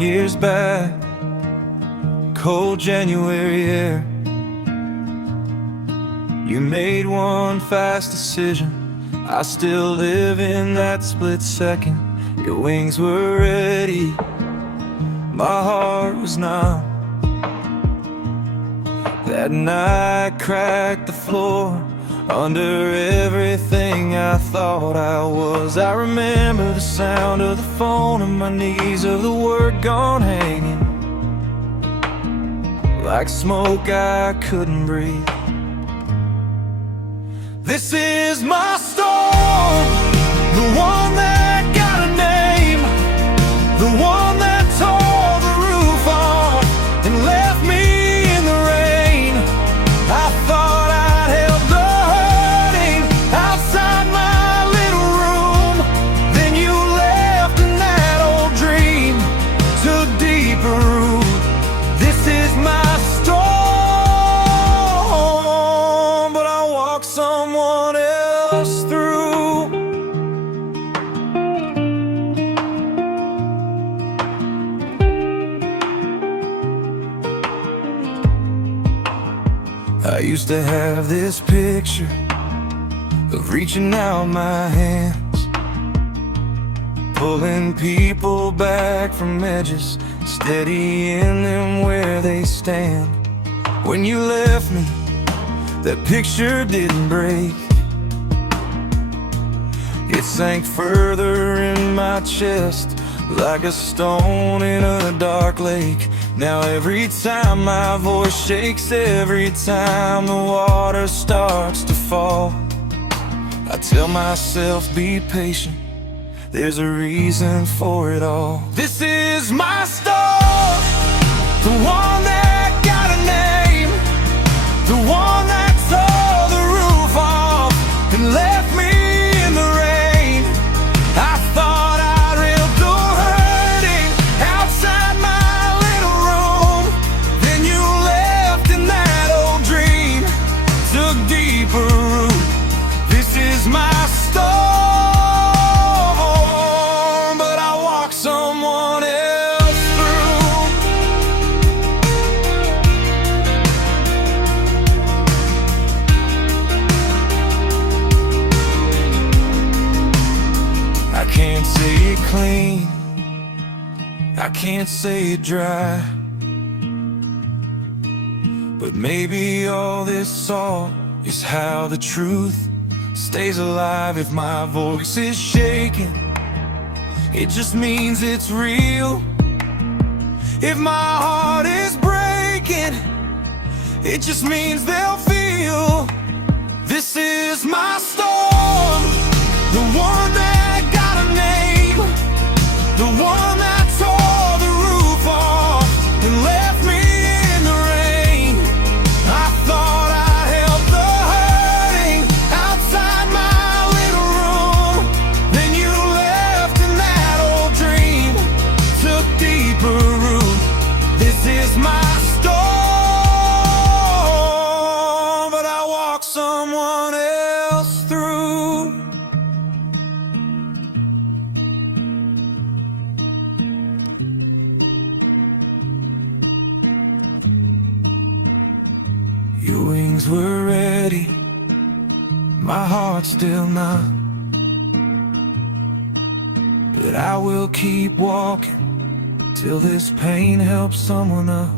years back, cold January air. You made one fast decision, I still live in that split second. Your wings were ready, my heart was numb. That night cracked the floor under everything I thought I was. I remember the sound of the phone and my knees, of the word gone hanging like smoke I couldn't breathe. This is my storm, the one that got a name, the one that tore the roof off and left me in the rain. I thought I'd help the hurting outside my little room. Then you left and that old dream took deeper root. This is my storm, but I walk someone else through. I used to have this picture of reaching out my hands, pulling people back from edges, steadying them where they stand. When you left me, that picture didn't break. It sank further in my chest like a stone in a dark lake. Now every time my voice shakes, every time the water starts to fall, I tell myself, be patient, there's a reason for it all. This is my storm, the one that got a name, the one that tore the roof off and left me in the rain. I thought I'd help the hurting outside my little room. Then you left and that old dream took deeper root. This is my storm, but I walk someone else through. I can't say it clean, I can't say it dry, but maybe all this salt is how the truth stays alive. If my voice is shaking, it just means it's real. If my heart is breaking, it just means they'll feel. This is my storm, the one that got a name, the one that tore the roof off and left me in the rain. I thought I'd help the hurting outside my little room. Then you left and that old dream took deeper root. This is my storm, but I walk someone else through. Your wings were ready, my heart's still not. But I will keep walking till this pain helps someone up.